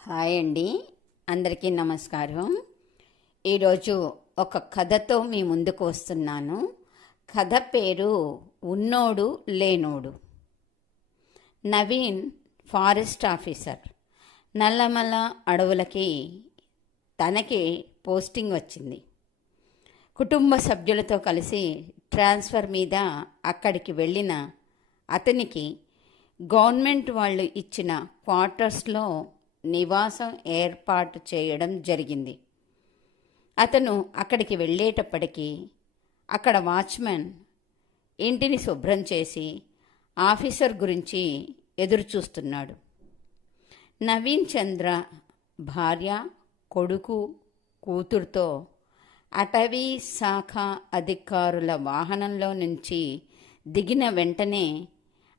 Hi అండి, అందరికీ నమస్కారం. ఈరోజు ఒక కథతో మీ ముందుకు వస్తున్నాను. కథ పేరు ఉన్నోడు లేనోడు. Naveen forest officer. నల్లమల అడవులకి తనకి పోస్టింగ్ వచ్చింది. కుటుంబ సభ్యులతో కలిసి ట్రాన్స్ఫర్ మీద అక్కడికి వెళ్ళిన అతనికి గవర్నమెంట్ వాళ్ళు ఇచ్చిన క్వార్టర్స్లో నివాసం ఏర్పాటు చేయడం జరిగింది. అతను అక్కడికి వెళ్ళేటప్పటికీ అక్కడ వాచ్మెన్ ఇంటిని శుభ్రం చేసి ఆఫీసర్ గురించి ఎదురు చూస్తున్నాడు. నవీన్ చంద్ర భార్య, కొడుకు, కూతురుతో అటవీ శాఖ అధికారుల వాహనంలో నుంచి దిగిన వెంటనే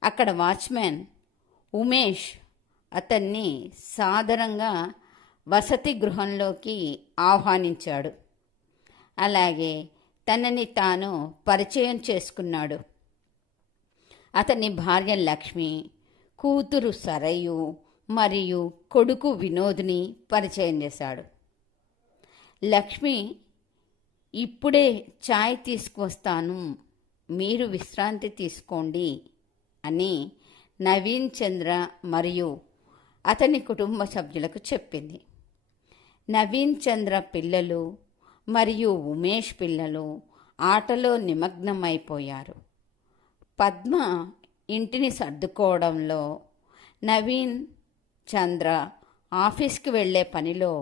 అక్కడ వాచ్మెన్ ఉమేష్ అతన్ని సాదరంగా వసతి గృహంలోకి ఆహ్వానించాడు. అలాగే తనని తాను పరిచయం చేసుకున్నాడు. అతని భార్య లక్ష్మి, కూతురు సరయు మరియు కొడుకు వినోద్ని పరిచయం చేశాడు. లక్ష్మి, ఇప్పుడే చాయ్ తీసుకువస్తాను, మీరు విశ్రాంతి తీసుకోండి అని నవీన్ చంద్ర మరియు అతని కుటుంబ సభ్యులకు చెప్పింది. నవీన్ చంద్ర పిల్లలు మరియు ఉమేష్ పిల్లలు ఆటలో నిమగ్నమైపోయారు. పద్మ ఇంటిని సర్దుకోవడంలో, నవీన్ చంద్ర ఆఫీస్కి వెళ్ళే పనిలో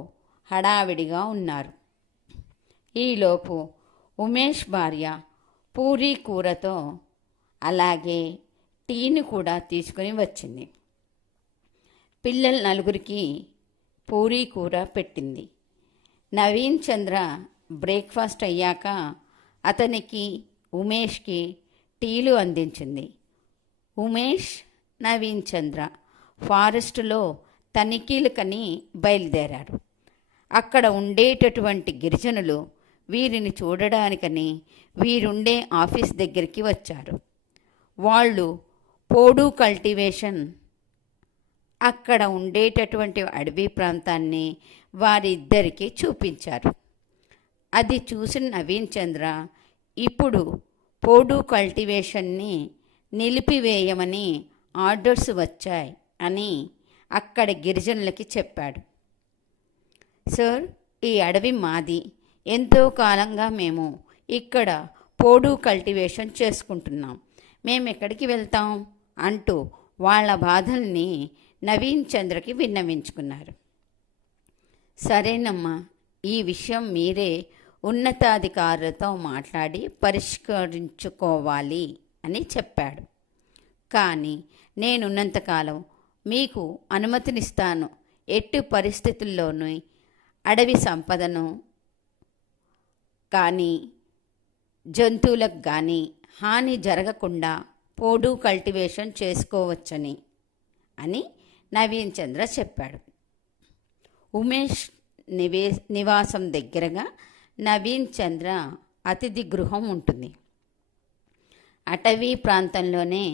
హడావిడిగా ఉన్నారు. ఈలోపు ఉమేష్ భార్య పూరీ కూరతో అలాగే టీని కూడా తీసుకుని వచ్చింది. పిల్లల నలుగురికి పూరీ కూర పెట్టింది. నవీన్ చంద్ర బ్రేక్ఫాస్ట్ అయ్యాక అతనికి, ఉమేష్కి టీలు అందించింది. ఉమేష్, నవీన్ చంద్ర ఫారెస్టులో తనిఖీలకని బయలుదేరారు. అక్కడ ఉండేటటువంటి గిరిజనులు వీరిని చూడడానికని వీరుండే ఆఫీస్ దగ్గరికి వచ్చారు. వాళ్ళు పోడు కల్టివేషన్, అక్కడ ఉండేటటువంటి అడవి ప్రాంతాన్ని వారిద్దరికీ చూపించారు. అది చూసిన నవీన్ చంద్ర ఇప్పుడు పోడు కల్టివేషన్ని నిలిపివేయమని ఆర్డర్స్ వచ్చాయి అని అక్కడ గిరిజనులకి చెప్పాడు. సార్, ఈ అడవి మాది, ఎంతో కాలంగా మేము ఇక్కడ పోడు కల్టివేషన్ చేసుకుంటున్నాం, మేము ఎక్కడికి వెళ్తాం అంటూ వాళ్ళ బాధల్ని నవీన్ చంద్రకి విన్నవించుకున్నారు. సరేనమ్మా, ఈ విషయం మీరే ఉన్నతాధికారులతో మాట్లాడి పరిష్కరించుకోవాలి అని చెప్పాడు. కానీ నేనున్నంతకాలం మీకు అనుమతినిస్తాను, ఎట్టి పరిస్థితుల్లోనూ అడవి సంపదను కానీ జంతువులకు కానీ హాని జరగకుండా పోడు కల్టివేషన్ చేసుకోవచ్చని అని నవీన్ చంద్ర చెప్పాడు. ఉమేష్ నివాసం దగ్గరగా నవీన్ చంద్ర అతిథి గృహం ఉంటుంది. అటవీ ప్రాంతంలోనే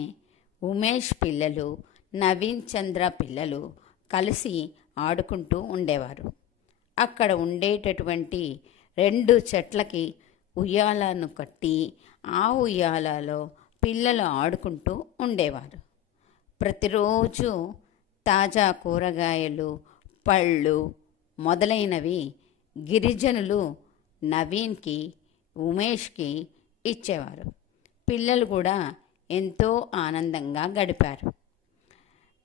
ఉమేష్ పిల్లలు, నవీన్ చంద్ర పిల్లలు కలిసి ఆడుకుంటూ ఉండేవారు. అక్కడ ఉండేటటువంటి 2 చెట్లకి ఉయ్యాలను కట్టి ఆ ఉయ్యాలలో పిల్లలు ఆడుకుంటూ ఉండేవారు. ప్రతిరోజు తాజా కూరగాయలు, పళ్ళు మొదలైనవి గిరిజనులు నవీన్కి, ఉమేష్కి ఇచ్చేవారు. పిల్లలు కూడా ఎంతో ఆనందంగా గడిపారు.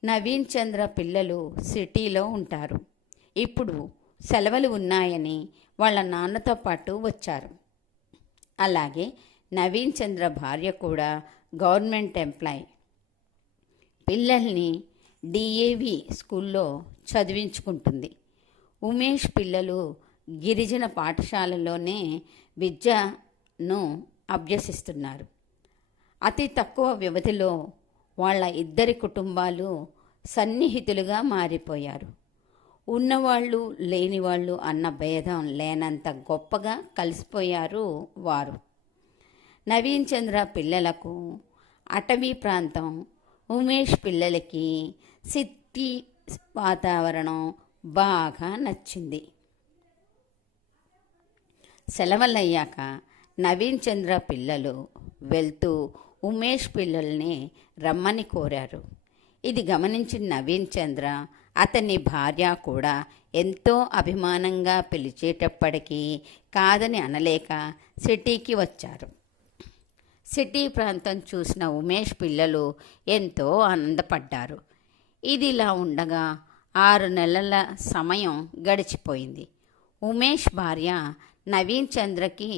నవీన్ చంద్ర పిల్లలు సిటీలో ఉంటారు. ఇప్పుడు సెలవులు ఉన్నాయని వాళ్ళ నాన్నతో పాటు వచ్చారు. అలాగే నవీన్ చంద్ర భార్య కూడా గవర్నమెంట్ ఎంప్లాయ్. పిల్లల్ని డిఏవి స్కూల్లో చదివించుకుంటుంది. ఉమేష్ పిల్లలు గిరిజన పాఠశాలలోనే విద్యను అభ్యసిస్తున్నారు. అతి తక్కువ వ్యవధిలో వాళ్ళ ఇద్దరి కుటుంబాలు సన్నిహితులుగా మారిపోయారు. ఉన్నవాళ్ళు లేనివాళ్ళు అన్న భేదం లేనంత గొప్పగా కలిసిపోయారు వారు. నవీన్ చంద్ర పిల్లలకు అటవీ ప్రాంతం, ఉమేష్ పిల్లలకి సిటీ వాతావరణం బాగా నచ్చింది. సెలవులయ్యాక నవీన్ చంద్ర పిల్లలు వెళ్తూ ఉమేష్ పిల్లల్ని రమ్మని కోరారు. ఇది గమనించిన నవీన్ చంద్ర అతని భార్య కూడా ఎంతో అభిమానంగా పిలిచేటప్పటికీ కాదని అనలేక సిటీకి వచ్చారు. సిటీ ప్రాంతం చూసిన ఉమేష్ పిల్లలు ఎంతో ఆనందపడ్డారు. ఇదిలా ఉండగా 6 నెలల సమయం గడిచిపోయింది. ఉమేష్ భార్య నవీన్ చంద్రకి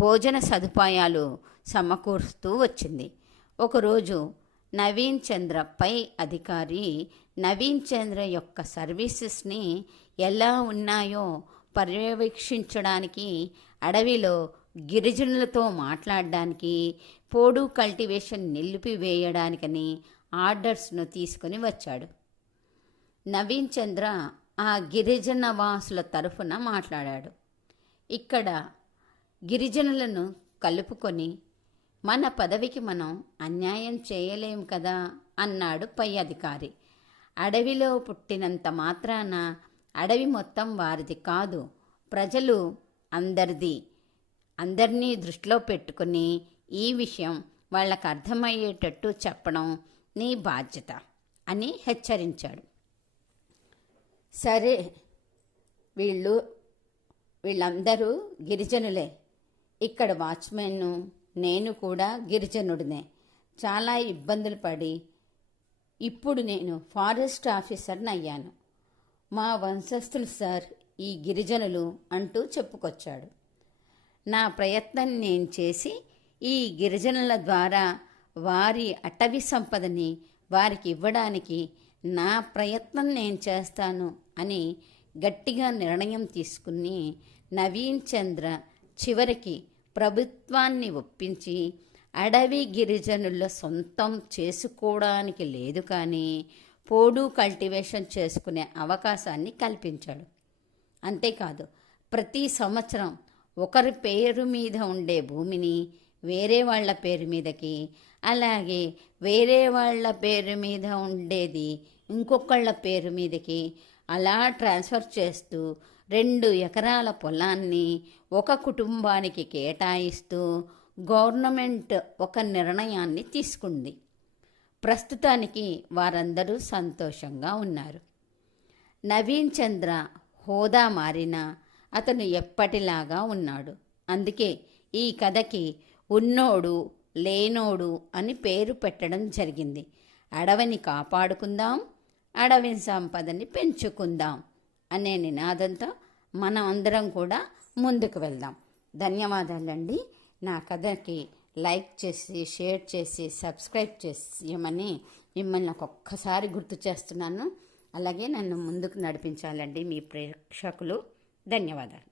భోజన సదుపాయాలు సమకూరుస్తూ వచ్చింది. ఒకరోజు నవీన్ చంద్ర పై అధికారి నవీన్ చంద్ర యొక్క సర్వీసెస్ని ఎలా ఉన్నాయో పర్యవేక్షించడానికి అడవిలో గిరిజనులతో మాట్లాడడానికి, పోడు కల్టివేషన్ నిలిపివేయడానికని ఆర్డర్స్ను తీసుకుని వచ్చాడు. నవీన్ చంద్ర ఆ గిరిజన వాసుల తరఫున మాట్లాడాడు. ఇక్కడ గిరిజనులను కలుపుకొని మన పదవికి మనం అన్యాయం చేయలేం కదా అన్నాడు పై అధికారి. అడవిలో పుట్టినంత మాత్రాన అడవి మొత్తం వారిది కాదు, ప్రజలు అందరిది. అందరినీ దృష్టిలో పెట్టుకుని ఈ విషయం వాళ్ళకు అర్థమయ్యేటట్టు చెప్పడం నీ బాధ్యత అని హెచ్చరించాడు. సరే, వీళ్ళందరూ గిరిజనులే. ఇక్కడ వాచ్మెన్ను నేను కూడా గిరిజనుడినే. చాలా ఇబ్బందులు పడి ఇప్పుడు నేను ఫారెస్ట్ ఆఫీసర్ని అయ్యాను. మా వంశస్థులు సార్ ఈ గిరిజనులు అంటూ చెప్పుకొచ్చాడు. నా ప్రయత్నం నేను చేసి ఈ గిరిజనుల ద్వారా వారి అటవీ సంపదని వారికి ఇవ్వడానికి నా ప్రయత్నం నేను చేస్తాను అని గట్టిగా నిర్ణయం తీసుకుని నవీన్ చంద్ర చివరికి ప్రభుత్వాన్ని ఒప్పించి అడవి గిరిజనుల సొంతం చేసుకోవడానికి లేదు కానీ పోడు కల్టివేషన్ చేసుకునే అవకాశాన్ని కల్పించాడు. అంతేకాదు, ప్రతి సంవత్సరం ఒకరి పేరు మీద ఉండే భూమిని వేరే వాళ్ళ పేరు మీదకి, అలాగే వేరే వాళ్ళ పేరు మీద ఉండేది ఇంకొకళ్ళ పేరు మీదకి అలా ట్రాన్స్ఫర్ చేస్తూ 2 ఎకరాల పొలాన్ని ఒక కుటుంబానికి కేటాయిస్తూ గవర్నమెంట్ ఒక నిర్ణయాన్ని తీసుకుంది. ప్రస్తుతానికి వారందరూ సంతోషంగా ఉన్నారు. నవీన్ చంద్ర హోదా మారినా అతను ఎప్పటిలాగా ఉన్నాడు. అందుకే ఈ కథకి ఉన్నోడు లేనోడు అని పేరు పెట్టడం జరిగింది. అడవిని కాపాడుకుందాం, అడవి సంపదని పెంచుకుందాం అనే నినాదంతో మనం అందరం కూడా ముందుకు వెళ్దాం. ధన్యవాదాలండి. నా కథకి లైక్ చేసి, షేర్ చేసి, సబ్స్క్రైబ్ చేయమని మిమ్మల్ని ఒక్కసారి గుర్తు చేస్తున్నాను. అలాగే నన్ను ముందుకు నడిపించాలండి మీ ప్రేక్షకులు. ధన్యవాదాలు.